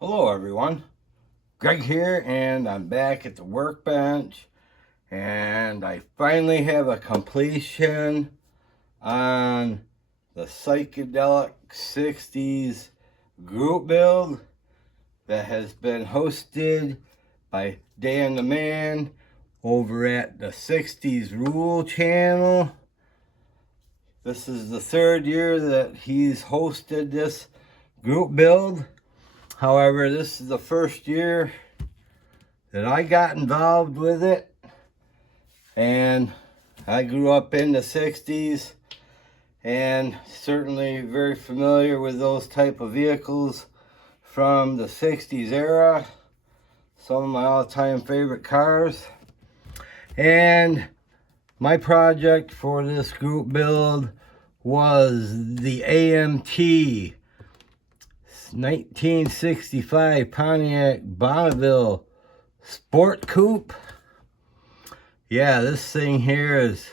Hello everyone, Greg here, and I'm back at the workbench, and I finally have a completion on the Psychedelic 60's group build that has been hosted by Dan the Man over at the 60's Rule channel. This is the third year that he's hosted this group build. However, this is the first year that I got involved with it, and I grew up in the 60's and certainly very familiar with those type of vehicles from the 60's era. Some of my all-time favorite cars. And my project for this group build was the AMT 1965 Pontiac Bonneville Sport Coupe. Yeah, this thing here is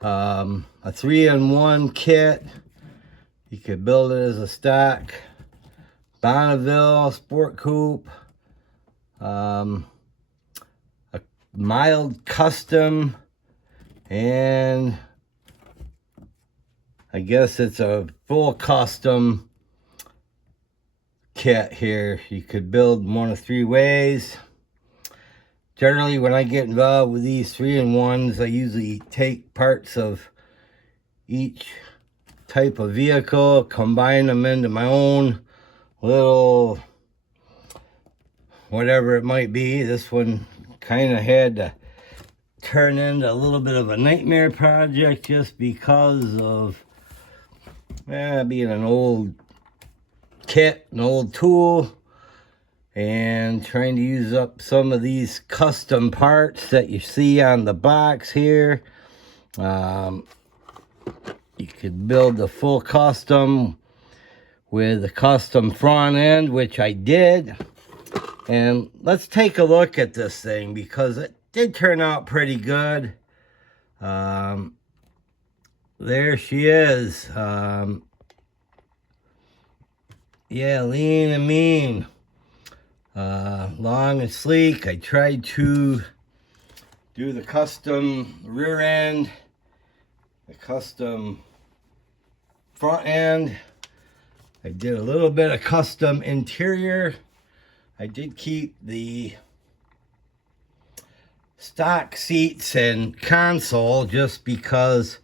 a 3-in-1 kit. You could build it as a stock Bonneville Sport Coupe, a mild custom, and I guess it's a full custom kit here. You could build one of three ways. Generally, when I get involved with these 3-in-1s, I usually take parts of each type of vehicle, combine them into my own little whatever it might be. This one kind of had to turn into a little bit of a nightmare project just because of being an old kit, an old tool, and trying to use up some of these custom parts that you see on the box here. You could build the full custom with a custom front end, which I did. And let's take a look at this thing because it did turn out pretty good. There she is. Yeah, lean and mean, long and sleek. I tried to do the custom rear end, the custom front end. I did a little bit of custom interior. I did keep the stock seats and console just because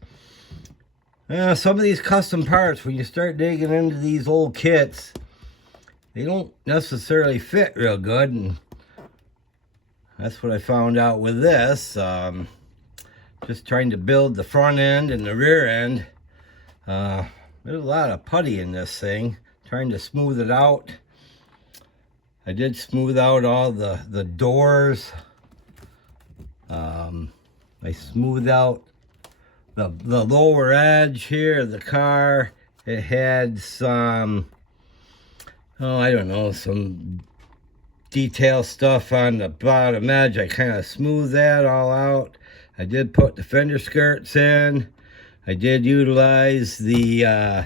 some of these custom parts, when you start digging into these old kits, they don't necessarily fit real good, and that's what I found out with this. Just trying to build the front end and the rear end. There's a lot of putty in this thing, trying to smooth it out. I did smooth out all the doors. I smoothed out the lower edge here of the car. It had some, I don't know, some detail stuff on the bottom edge. I kind of smoothed that all out. I did put the fender skirts in. I did utilize the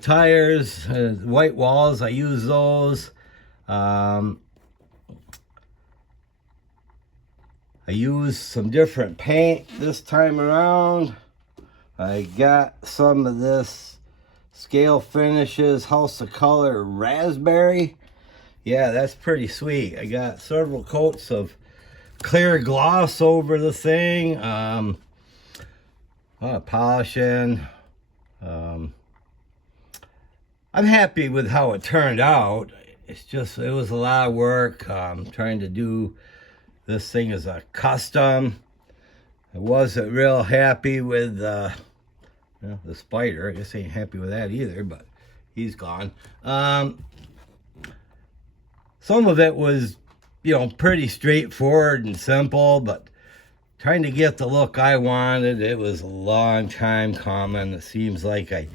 tires, white walls. I used those. I used some different paint this time around. I got some of this Scale Finishes House of Color Raspberry. Yeah, that's pretty sweet. I got several coats of clear gloss over the thing. A lot of polishing. I'm happy with how it turned out. It's just, it was a lot of work. Trying to do this thing as a custom. I wasn't real happy with the spider. I guess I ain't happy with that either, but he's gone. Some of it was, pretty straightforward and simple, but trying to get the look I wanted, it was a long time coming. It seems like I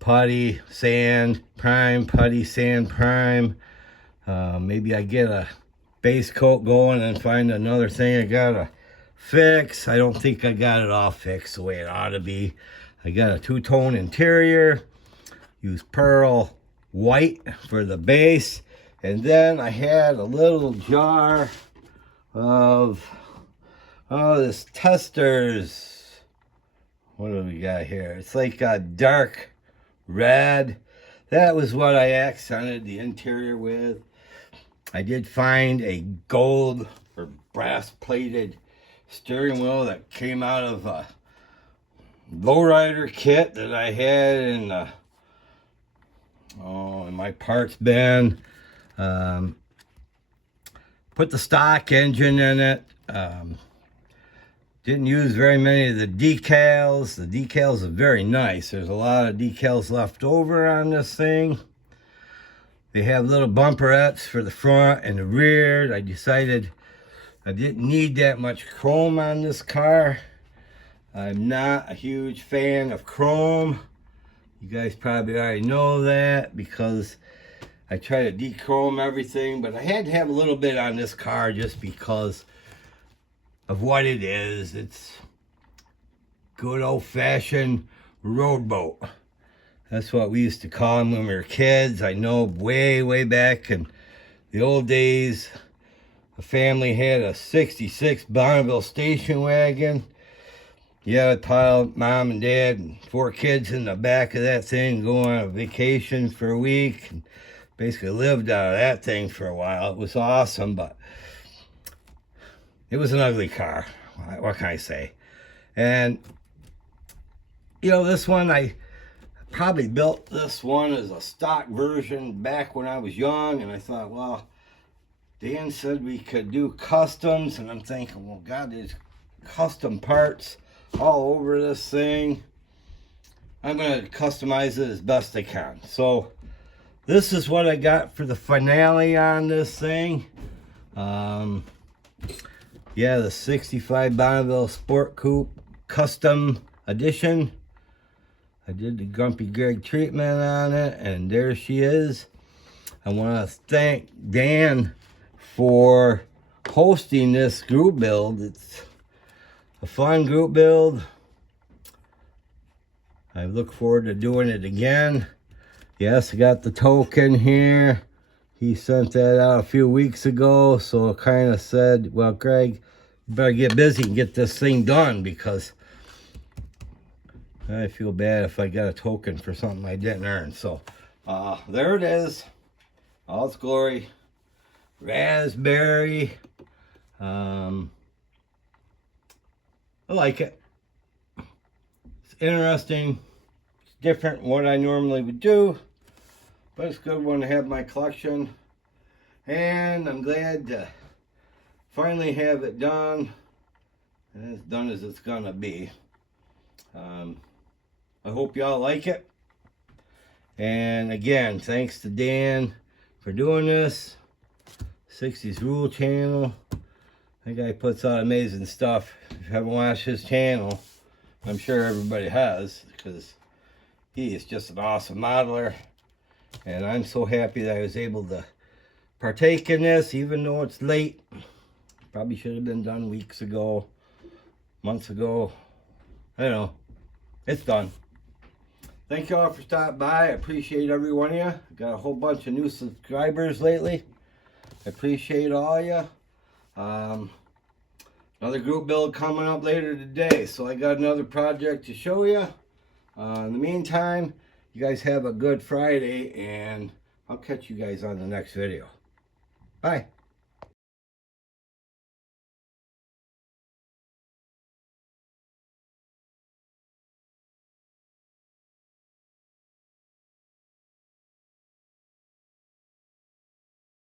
putty, sand, prime, putty, sand, prime. Maybe I get a base coat going and find another thing I gotta fix. I don't think I got it all fixed the way it ought to be. I got a two-tone interior. Used pearl white for the base. And then I had a little jar of this Testers. What do we got here? It's like a dark red. That was what I accented the interior with. I did find a gold or brass plated steering wheel that came out of a lowrider kit that I had in my parts bin. Put the stock engine in it. Didn't use very many of the decals. The decals are very nice. There's a lot of decals left over on this thing. They have little bumperettes for the front and the rear. I decided I didn't need that much chrome on this car. I'm not a huge fan of chrome. You guys probably already know that because I try to de-chrome everything, but I had to have a little bit on this car just because of what it is. It's good old-fashioned road boat. That's what we used to call them when we were kids. I know way back in the old days, a family had a 66 Bonneville station wagon. Yeah, I'd pile mom and dad and 4 kids in the back of that thing, go on a vacation for a week, and basically lived out of that thing for a while. It was awesome, but it was an ugly car. What can I say? And, you know, this one, I probably built this one as a stock version back when I was young, and I thought, well, Dan said we could do customs, and I'm thinking, well, God, there's custom parts all over this thing. I'm going to customize it as best I can. So this is what I got for the finale on this thing. Yeah, the 65 Bonneville Sport Coupe Custom Edition. I did the Grumpy Greg treatment on it, and there she is. I want to thank Dan for hosting this group build. It's a fun group build. I look forward to doing it again. Yes, I got the token here. He sent that out a few weeks ago, so I kind of said, well, Greg, you better get busy and get this thing done, because I feel bad if I got a token for something I didn't earn. So there it is, all its glory. Raspberry. I like it. It's interesting. It's different from what I normally would do, but it's a good one to have in my collection. And I'm glad to finally have it done, and as done as it's gonna be. I hope y'all like it. And again, thanks to Dan for doing this. 60's Rule channel. That guy puts out amazing stuff. If you haven't watched his channel, I'm sure everybody has, because he is just an awesome modeler. And I'm so happy that I was able to partake in this, even though it's late. Probably should have been done weeks ago, months ago. I don't know. It's done. Thank you all for stopping by. I appreciate every one of you. I got a whole bunch of new subscribers lately. I appreciate all of you. Another group build coming up later today, so I got another project to show you. In the meantime, you guys have a good Friday, and I'll catch you guys on the next video. Bye.